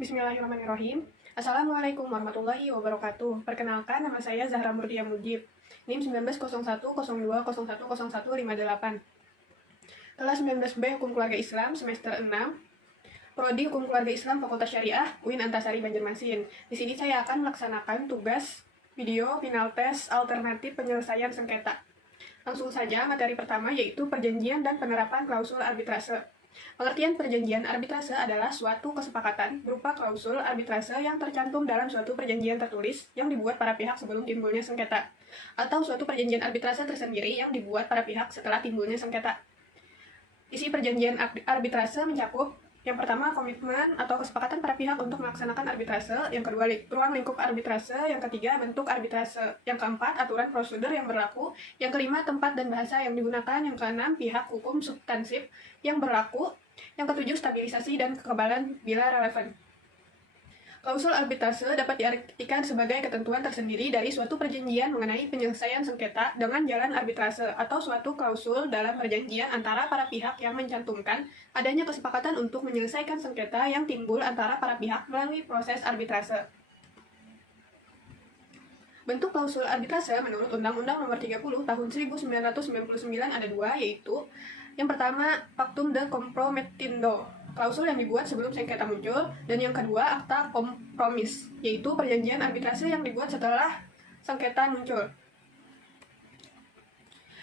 Bismillahirrahmanirrahim. Assalamualaikum warahmatullahi wabarakatuh. Perkenalkan, nama saya Zahra Murdia Mujib. NIM 190102010158. Kelas 19B Hukum Keluarga Islam semester 6. Prodi Hukum Keluarga Islam Fakultas Syariah UIN Antasari Banjarmasin. Di sini saya akan melaksanakan tugas video final tes alternatif penyelesaian sengketa. Langsung saja materi pertama yaitu perjanjian dan penerapan klausul arbitrase. Pengertian perjanjian arbitrase adalah suatu kesepakatan berupa klausul arbitrase yang tercantum dalam suatu perjanjian tertulis yang dibuat para pihak sebelum timbulnya sengketa, atau suatu perjanjian arbitrase tersendiri yang dibuat para pihak setelah timbulnya sengketa. Isi perjanjian arbitrase mencakup yang pertama, komitmen atau kesepakatan para pihak untuk melaksanakan arbitrase. Yang kedua, ruang lingkup arbitrase. Yang ketiga, bentuk arbitrase. Yang keempat, aturan prosedur yang berlaku. Yang kelima, tempat dan bahasa yang digunakan. Yang keenam, pihak hukum substansif yang berlaku. Yang ketujuh, stabilisasi dan kekebalan bila relevan. Klausul arbitrase dapat diartikan sebagai ketentuan tersendiri dari suatu perjanjian mengenai penyelesaian sengketa dengan jalan arbitrase atau suatu klausul dalam perjanjian antara para pihak yang mencantumkan adanya kesepakatan untuk menyelesaikan sengketa yang timbul antara para pihak melalui proses arbitrase. Bentuk klausul arbitrase menurut Undang-Undang Nomor 30 Tahun 1999 ada dua, yaitu yang pertama, Pactum de Compromettindo, klausul yang dibuat sebelum sengketa muncul, dan yang kedua, Akta Kompromis, yaitu perjanjian arbitrase yang dibuat setelah sengketa muncul.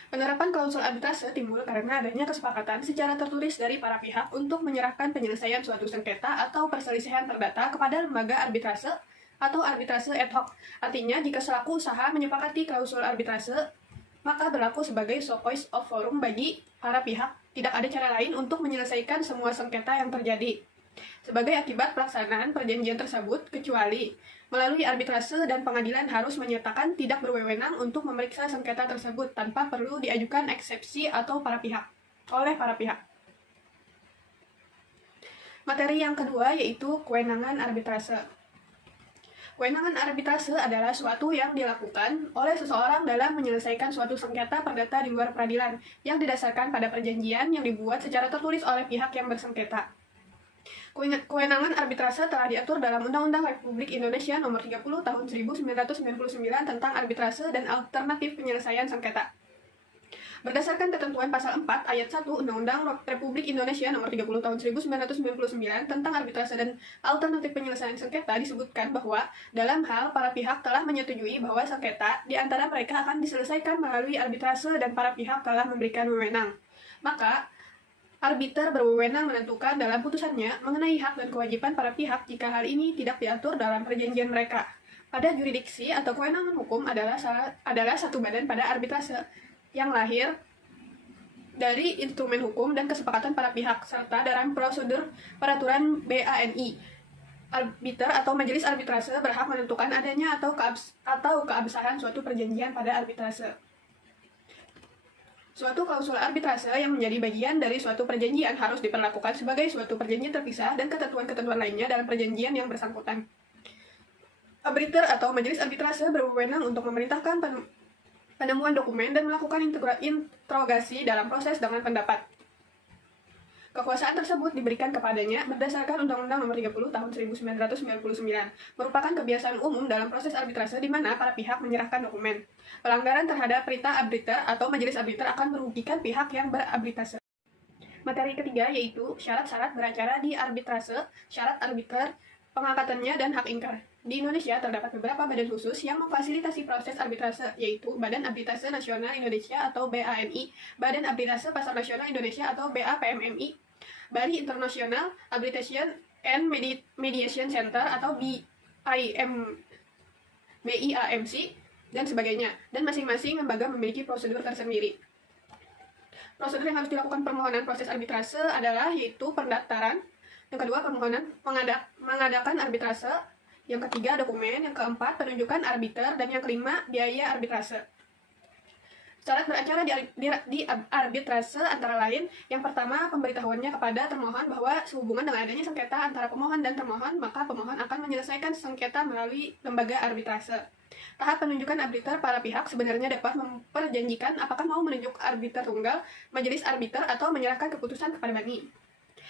Penerapan klausul arbitrase timbul karena adanya kesepakatan secara tertulis dari para pihak untuk menyerahkan penyelesaian suatu sengketa atau perselisihan perdata kepada lembaga arbitrase atau arbitrase ad hoc. Artinya, jika selaku usaha menyepakati klausul arbitrase, maka berlaku sebagai choice of forum bagi para pihak. Tidak ada cara lain untuk menyelesaikan semua sengketa yang terjadi sebagai akibat pelaksanaan perjanjian tersebut, kecuali melalui arbitrase, dan pengadilan harus menyatakan tidak berwenang untuk memeriksa sengketa tersebut tanpa perlu diajukan eksepsi atau oleh para pihak. Materi yang kedua yaitu kewenangan arbitrase. Kewenangan arbitrase adalah suatu yang dilakukan oleh seseorang dalam menyelesaikan suatu sengketa perdata di luar peradilan yang didasarkan pada perjanjian yang dibuat secara tertulis oleh pihak yang bersengketa. Kewenangan arbitrase telah diatur dalam Undang-Undang Republik Indonesia Nomor 30 Tahun 1999 tentang arbitrase dan alternatif penyelesaian sengketa. Berdasarkan ketentuan Pasal 4 Ayat 1 Undang-Undang Republik Indonesia Nomor 30 Tahun 1999 tentang arbitrase dan alternatif penyelesaian sengketa disebutkan bahwa dalam hal para pihak telah menyetujui bahwa sengketa di antara mereka akan diselesaikan melalui arbitrase dan para pihak telah memberikan wewenang, maka arbiter berwenang menentukan dalam putusannya mengenai hak dan kewajiban para pihak jika hal ini tidak diatur dalam perjanjian mereka. Pada jurisdiksi atau kewenangan hukum adalah satu badan pada arbitrase yang lahir dari instrumen hukum dan kesepakatan para pihak, serta dalam prosedur peraturan BANI. Arbiter atau majelis arbitrase berhak menentukan adanya atau keabsahan suatu perjanjian pada arbitrase. Suatu klausul arbitrase yang menjadi bagian dari suatu perjanjian harus diperlakukan sebagai suatu perjanjian terpisah dan ketentuan-ketentuan lainnya dalam perjanjian yang bersangkutan. Arbiter atau majelis arbitrase berwenang untuk memerintahkan penemuan dokumen dan melakukan interogasi dalam proses dengan pendapat. Kekuasaan tersebut diberikan kepadanya berdasarkan Undang-Undang Nomor 30 Tahun 1999, merupakan kebiasaan umum dalam proses arbitrase di mana para pihak menyerahkan dokumen. Pelanggaran terhadap perintah arbiter atau majelis arbiter akan merugikan pihak yang berarbitrase. Materi ketiga yaitu syarat-syarat beracara di arbitrase, syarat arbiter, pengangkatannya, dan hak ingkar. Di Indonesia terdapat beberapa badan khusus yang memfasilitasi proses arbitrase, yaitu Badan Arbitrase Nasional Indonesia atau BANI, Badan Arbitrase Pasar Nasional Indonesia atau BAPMMI, Bali International Arbitration and Mediation Center atau BIAMC, dan sebagainya, dan masing-masing lembaga memiliki prosedur tersendiri. Prosedur yang harus dilakukan permohonan proses arbitrase adalah yaitu pendaftaran, yang kedua permohonan mengadakan arbitrase, yang ketiga dokumen, yang keempat penunjukan arbiter, dan yang kelima biaya arbitrase. Syarat beracara di arbitrase antara lain, yang pertama pemberitahuannya kepada termohon bahwa sehubungan dengan adanya sengketa antara pemohon dan termohon, maka pemohon akan menyelesaikan sengketa melalui lembaga arbitrase. Tahap penunjukan arbiter, para pihak sebenarnya dapat memperjanjikan apakah mau menunjuk arbiter tunggal, majelis arbiter, atau menyerahkan keputusan kepada BANI.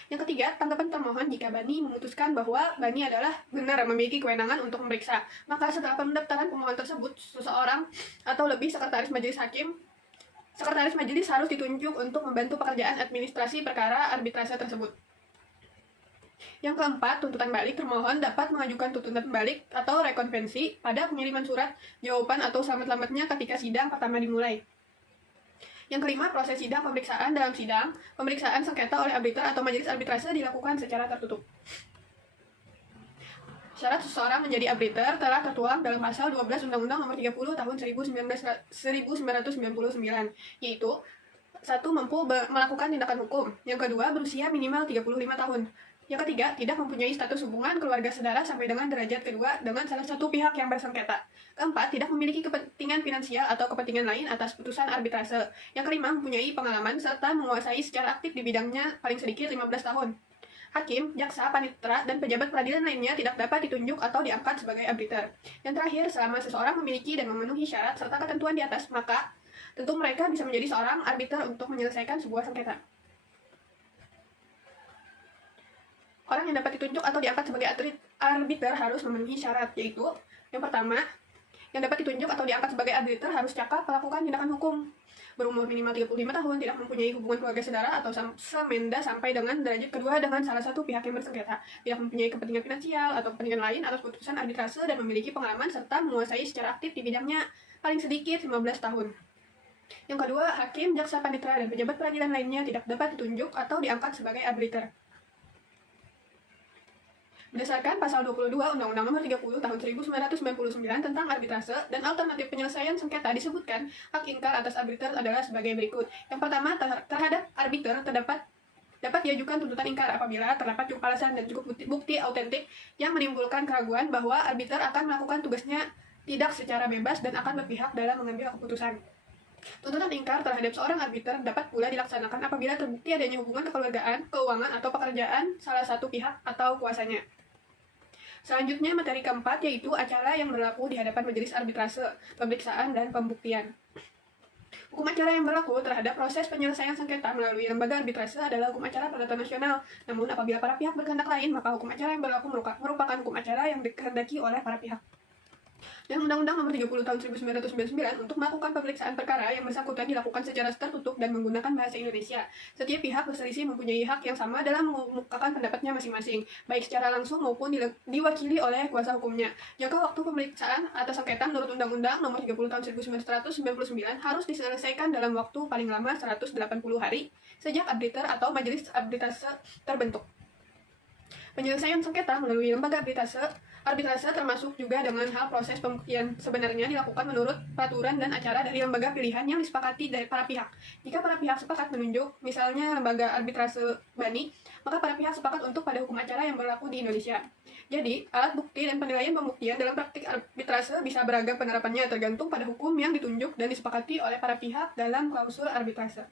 Yang ketiga, tanggapan termohon jika Bani memutuskan bahwa Bani adalah benar memiliki kewenangan untuk memeriksa. Maka setelah pendaftaran pemohon tersebut, seseorang atau lebih sekretaris majelis hakim, sekretaris majelis harus ditunjuk untuk membantu pekerjaan administrasi perkara arbitrase tersebut. Yang keempat, tuntutan balik. Termohon dapat mengajukan tuntutan balik atau rekonvensi pada pengiriman surat jawaban atau selamat-selamatnya ketika sidang pertama dimulai. Yang kelima, proses sidang pemeriksaan. Dalam sidang, pemeriksaan sengketa oleh arbiter atau majelis arbitrase dilakukan secara tertutup. Syarat seseorang menjadi arbiter telah tertuang dalam pasal 12 Undang-Undang Nomor 30 Tahun 1999, yaitu 1. Mampu melakukan tindakan hukum. Yang kedua, berusia minimal 35 tahun. Yang ketiga, tidak mempunyai status hubungan keluarga saudara sampai dengan derajat kedua dengan salah satu pihak yang bersengketa. Keempat, tidak memiliki kepentingan finansial atau kepentingan lain atas putusan arbitrase. Yang kelima, mempunyai pengalaman serta menguasai secara aktif di bidangnya paling sedikit 15 tahun. Hakim, jaksa, panitera, dan pejabat peradilan lainnya tidak dapat ditunjuk atau diangkat sebagai arbiter. Yang terakhir, selama seseorang memiliki dan memenuhi syarat serta ketentuan di atas, maka tentu mereka bisa menjadi seorang arbiter untuk menyelesaikan sebuah sengketa. Orang yang dapat ditunjuk atau diangkat sebagai arbiter harus memenuhi syarat, yaitu yang pertama, yang dapat ditunjuk atau diangkat sebagai arbiter harus cakap melakukan tindakan hukum, berumur minimal 35 tahun, tidak mempunyai hubungan keluarga saudara atau semenda sampai dengan derajat kedua dengan salah satu pihak yang bersengketa, tidak mempunyai kepentingan finansial atau kepentingan lain atas putusan arbitrase, dan memiliki pengalaman serta menguasai secara aktif di bidangnya paling sedikit 15 tahun. Yang kedua, hakim, jaksa, panitera, dan pejabat peradilan lainnya tidak dapat ditunjuk atau diangkat sebagai arbiter. Berdasarkan pasal 22 Undang-Undang Nomor 30 Tahun 1999 tentang arbitrase dan alternatif penyelesaian sengketa disebutkan, hak ingkar atas arbiter adalah sebagai berikut. Yang pertama, terhadap arbiter dapat diajukan tuntutan ingkar apabila terdapat cukup alasan dan cukup bukti autentik yang menimbulkan keraguan bahwa arbiter akan melakukan tugasnya tidak secara bebas dan akan berpihak dalam mengambil keputusan. Tuntutan ingkar terhadap seorang arbiter dapat pula dilaksanakan apabila terbukti adanya hubungan kekeluargaan, keuangan, atau pekerjaan salah satu pihak atau kuasanya. Selanjutnya, materi keempat yaitu acara yang berlaku di hadapan majelis arbitrase, pemeriksaan, dan pembuktian. Hukum acara yang berlaku terhadap proses penyelesaian sengketa melalui lembaga arbitrase adalah hukum acara perdata nasional. Namun, apabila para pihak berkehendak lain, maka hukum acara yang berlaku merupakan hukum acara yang dikehendaki oleh para pihak. Dan Undang-Undang Nomor 30 Tahun 1999 untuk melakukan pemeriksaan perkara yang bersangkutan dilakukan secara tertutup dan menggunakan bahasa Indonesia. Setiap pihak berselisih mempunyai hak yang sama dalam mengemukakan pendapatnya masing-masing, baik secara langsung maupun diwakili oleh kuasa hukumnya. Jangka waktu pemeriksaan atas sengketa menurut Undang-Undang Nomor 30 Tahun 1999 harus diselesaikan dalam waktu paling lama 180 hari sejak arbiter atau majelis arbitrase terbentuk. Penyelesaian sengketa melalui lembaga arbitrase termasuk juga dengan hal proses pembuktian sebenarnya dilakukan menurut peraturan dan acara dari lembaga pilihan yang disepakati dari para pihak. Jika para pihak sepakat menunjuk, misalnya lembaga arbitrase Bani, maka para pihak sepakat untuk pada hukum acara yang berlaku di Indonesia. Jadi, alat bukti dan penilaian pembuktian dalam praktik arbitrase bisa beragam penerapannya tergantung pada hukum yang ditunjuk dan disepakati oleh para pihak dalam klausul arbitrase.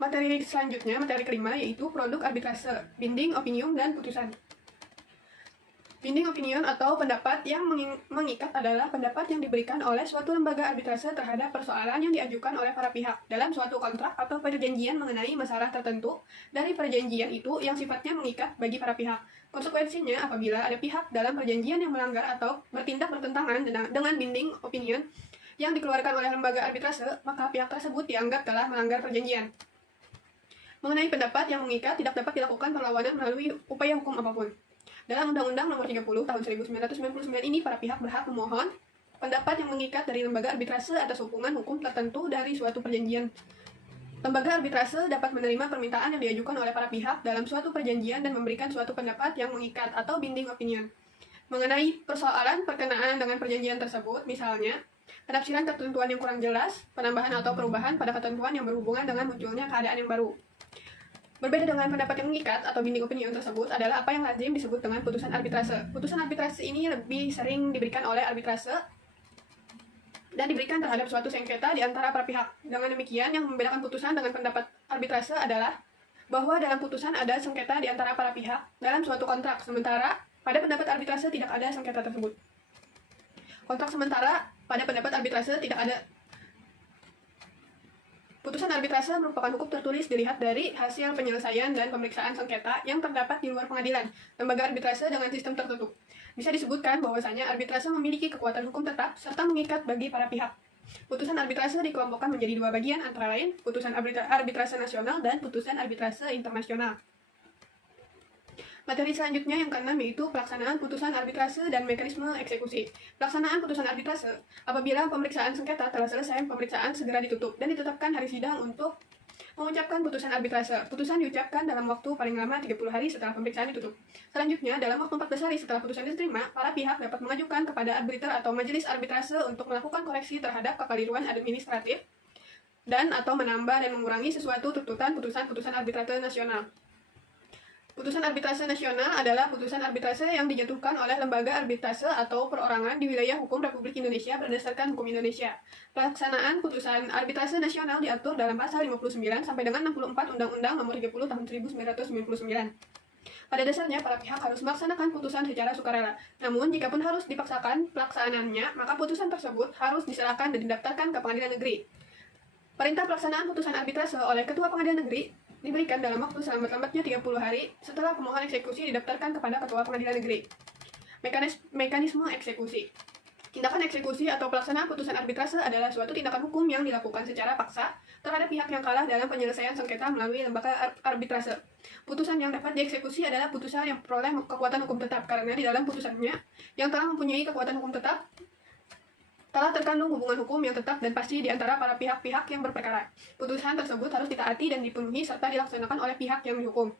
Materi selanjutnya, materi kelima, yaitu produk arbitrase, binding, opinium, dan putusan. Binding opinion atau pendapat yang mengikat adalah pendapat yang diberikan oleh suatu lembaga arbitrase terhadap persoalan yang diajukan oleh para pihak dalam suatu kontrak atau perjanjian mengenai masalah tertentu dari perjanjian itu yang sifatnya mengikat bagi para pihak. Konsekuensinya, apabila ada pihak dalam perjanjian yang melanggar atau bertindak bertentangan dengan binding opinion yang dikeluarkan oleh lembaga arbitrase, maka pihak tersebut dianggap telah melanggar perjanjian. Mengenai pendapat yang mengikat, tidak dapat dilakukan perlawanan melalui upaya hukum apapun. Dalam Undang-Undang Nomor 30 Tahun 1999 ini, para pihak berhak memohon pendapat yang mengikat dari lembaga arbitrase atas hubungan hukum tertentu dari suatu perjanjian. Lembaga arbitrase dapat menerima permintaan yang diajukan oleh para pihak dalam suatu perjanjian dan memberikan suatu pendapat yang mengikat atau binding opinion mengenai persoalan berkenaan dengan perjanjian tersebut, misalnya penafsiran ketentuan yang kurang jelas, penambahan atau perubahan pada ketentuan yang berhubungan dengan munculnya keadaan yang baru. Berbeda dengan pendapat yang mengikat atau binding opinion tersebut adalah apa yang lazim disebut dengan putusan arbitrase. Putusan arbitrase ini lebih sering diberikan oleh arbitrase dan diberikan terhadap suatu sengketa di antara para pihak. Dengan demikian, yang membedakan putusan dengan pendapat arbitrase adalah bahwa dalam putusan ada sengketa di antara para pihak dalam suatu kontrak, sementara pada pendapat arbitrase tidak ada sengketa tersebut. Kontrak sementara pada pendapat arbitrase tidak ada Putusan arbitrase merupakan hukum tertulis dilihat dari hasil penyelesaian dan pemeriksaan sengketa yang terdapat di luar pengadilan, lembaga arbitrase dengan sistem tertutup. Bisa disebutkan bahwasanya arbitrase memiliki kekuatan hukum tetap serta mengikat bagi para pihak. Putusan arbitrase dikelompokkan menjadi dua bagian, antara lain putusan arbitrase nasional dan putusan arbitrase internasional. Materi selanjutnya yang keenam yaitu pelaksanaan putusan arbitrase dan mekanisme eksekusi. Pelaksanaan putusan arbitrase: apabila pemeriksaan sengketa telah selesai, pemeriksaan segera ditutup dan ditetapkan hari sidang untuk mengucapkan putusan arbitrase. Putusan diucapkan dalam waktu paling lama 30 hari setelah pemeriksaan ditutup. Selanjutnya, dalam waktu 14 hari setelah putusan diterima, para pihak dapat mengajukan kepada arbiter atau majelis arbitrase untuk melakukan koreksi terhadap kekeliruan administratif dan atau menambah dan mengurangi sesuatu tuntutan putusan arbitrase nasional. Putusan arbitrase nasional adalah putusan arbitrase yang dijatuhkan oleh lembaga arbitrase atau perorangan di wilayah hukum Republik Indonesia berdasarkan hukum Indonesia. Pelaksanaan putusan arbitrase nasional diatur dalam pasal 59 sampai dengan 64 Undang-Undang Nomor 30 Tahun 1999. Pada dasarnya, para pihak harus melaksanakan putusan secara sukarela. Namun, jikapun harus dipaksakan pelaksanaannya, maka putusan tersebut harus diserahkan dan didaftarkan ke pengadilan negeri. Perintah pelaksanaan putusan arbitrase oleh Ketua Pengadilan Negeri diberikan dalam waktu selambat-lambatnya 30 hari setelah pemohon eksekusi didaftarkan kepada Ketua Pengadilan Negeri. Mekanisme eksekusi. Tindakan eksekusi atau pelaksanaan putusan arbitrase adalah suatu tindakan hukum yang dilakukan secara paksa terhadap pihak yang kalah dalam penyelesaian sengketa melalui lembaga arbitrase. Putusan yang dapat dieksekusi adalah putusan yang memperoleh kekuatan hukum tetap, karena di dalam putusannya yang telah mempunyai kekuatan hukum tetap telah terkandung hubungan hukum yang tetap dan pasti di antara para pihak-pihak yang berperkara. Putusan tersebut harus ditaati dan dipenuhi serta dilaksanakan oleh pihak yang dihukum.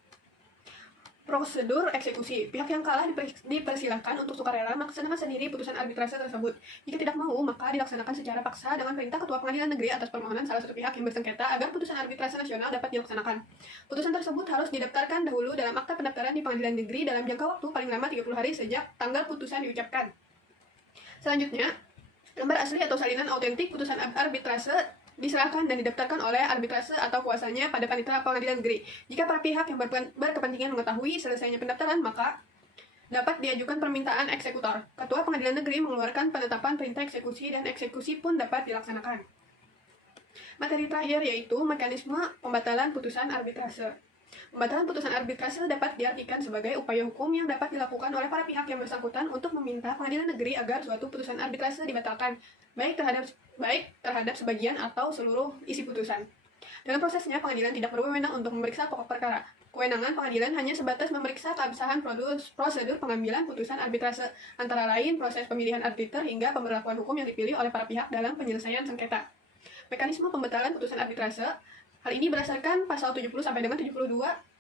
Prosedur eksekusi. Pihak yang kalah dipersilahkan untuk sukarela melaksanakan sendiri putusan arbitrase tersebut. Jika tidak mau, maka dilaksanakan secara paksa dengan perintah Ketua Pengadilan Negeri atas permohonan salah satu pihak yang bersengketa agar putusan arbitrase nasional dapat dilaksanakan. Putusan tersebut harus didaftarkan dahulu dalam akta pendaftaran di Pengadilan Negeri dalam jangka waktu paling lama 30 hari sejak tanggal putusan diucapkan. Selanjutnya, lembar asli atau salinan autentik putusan arbitrase diserahkan dan didaftarkan oleh arbitrase atau kuasanya pada panitera pengadilan negeri. Jika para pihak yang berkepentingan mengetahui selesainya pendaftaran, maka dapat diajukan permintaan eksekutor. Ketua Pengadilan Negeri mengeluarkan penetapan perintah eksekusi dan eksekusi pun dapat dilaksanakan. Materi terakhir yaitu mekanisme pembatalan putusan arbitrase. Pembatalan putusan arbitrase dapat diartikan sebagai upaya hukum yang dapat dilakukan oleh para pihak yang bersangkutan untuk meminta pengadilan negeri agar suatu putusan arbitrase dibatalkan, baik terhadap sebagian atau seluruh isi putusan. Dalam prosesnya, pengadilan tidak berwenang untuk memeriksa pokok perkara. Kewenangan pengadilan hanya sebatas memeriksa keabsahan prosedur pengambilan putusan arbitrase, antara lain proses pemilihan arbiter hingga pemberlakuan hukum yang dipilih oleh para pihak dalam penyelesaian sengketa. Mekanisme pembatalan putusan arbitrase. Hal ini berdasarkan pasal 70 sampai dengan 72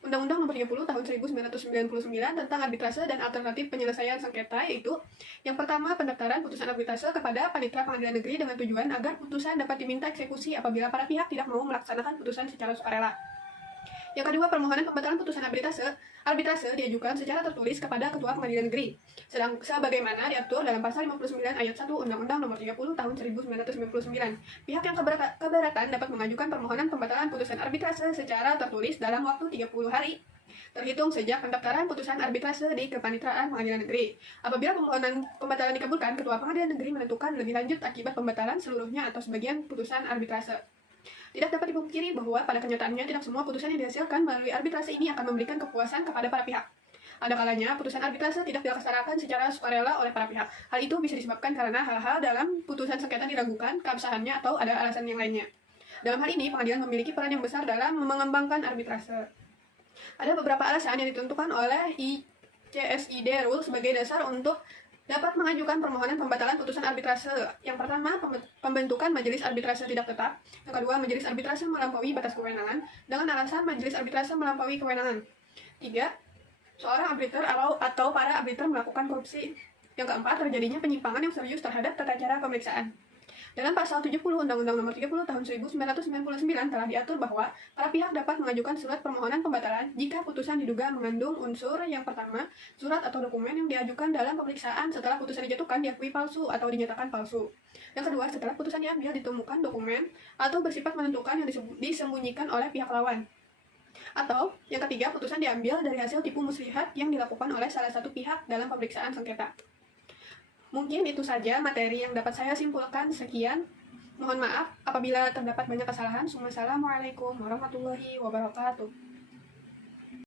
Undang-Undang Nomor 30 Tahun 1999 tentang arbitrase dan alternatif penyelesaian sengketa, yaitu yang pertama, pendaftaran putusan arbitrase kepada panitera pengadilan negeri dengan tujuan agar putusan dapat diminta eksekusi apabila para pihak tidak mau melaksanakan putusan secara sukarela. Yang kedua, permohonan pembatalan putusan arbitrase diajukan secara tertulis kepada Ketua Pengadilan Negeri, sebagaimana diatur dalam pasal 59 ayat 1 Undang-Undang Nomor 30 Tahun 1999. Pihak yang keberatan dapat mengajukan permohonan pembatalan putusan arbitrase secara tertulis dalam waktu 30 hari terhitung sejak pendaftaran putusan arbitrase di Kepanitraan Pengadilan Negeri. Apabila permohonan pembatalan dikabulkan, Ketua Pengadilan Negeri menentukan lebih lanjut akibat pembatalan seluruhnya atau sebagian putusan arbitrase. Tidak dapat dipungkiri bahwa pada kenyataannya tidak semua putusan yang dihasilkan melalui arbitrase ini akan memberikan kepuasan kepada para pihak. Ada kalanya putusan arbitrase tidak dilaksanakan secara sukarela oleh para pihak. Hal itu bisa disebabkan karena hal-hal dalam putusan sengketa diragukan keabsahannya atau ada alasan yang lainnya. Dalam hal ini, pengadilan memiliki peran yang besar dalam mengembangkan arbitrase. Ada beberapa alasan yang ditentukan oleh ICSID Rule sebagai dasar untuk dapat mengajukan permohonan pembatalan putusan arbitrase. Yang pertama, pembentukan majelis arbitrase tidak tetap. Yang kedua, majelis arbitrase melampaui batas kewenangan dengan alasan majelis arbitrase melampaui kewenangan. 3. Seorang arbiter atau para arbiter melakukan korupsi. Yang keempat, terjadinya penyimpangan yang serius terhadap tata cara pemeriksaan. Dalam pasal 70 Undang-Undang Nomor 30 Tahun 1999 telah diatur bahwa para pihak dapat mengajukan surat permohonan pembatalan jika putusan diduga mengandung unsur yang pertama, surat atau dokumen yang diajukan dalam pemeriksaan setelah putusan dijatuhkan diakui palsu atau dinyatakan palsu. Yang kedua, setelah putusan diambil ditemukan dokumen atau bersifat menentukan yang disembunyikan oleh pihak lawan. Atau yang ketiga, putusan diambil dari hasil tipu muslihat yang dilakukan oleh salah satu pihak dalam pemeriksaan sengketa. Mungkin itu saja materi yang dapat saya simpulkan. Sekian. Mohon maaf apabila terdapat banyak kesalahan. Wassalamualaikum warahmatullahi wabarakatuh.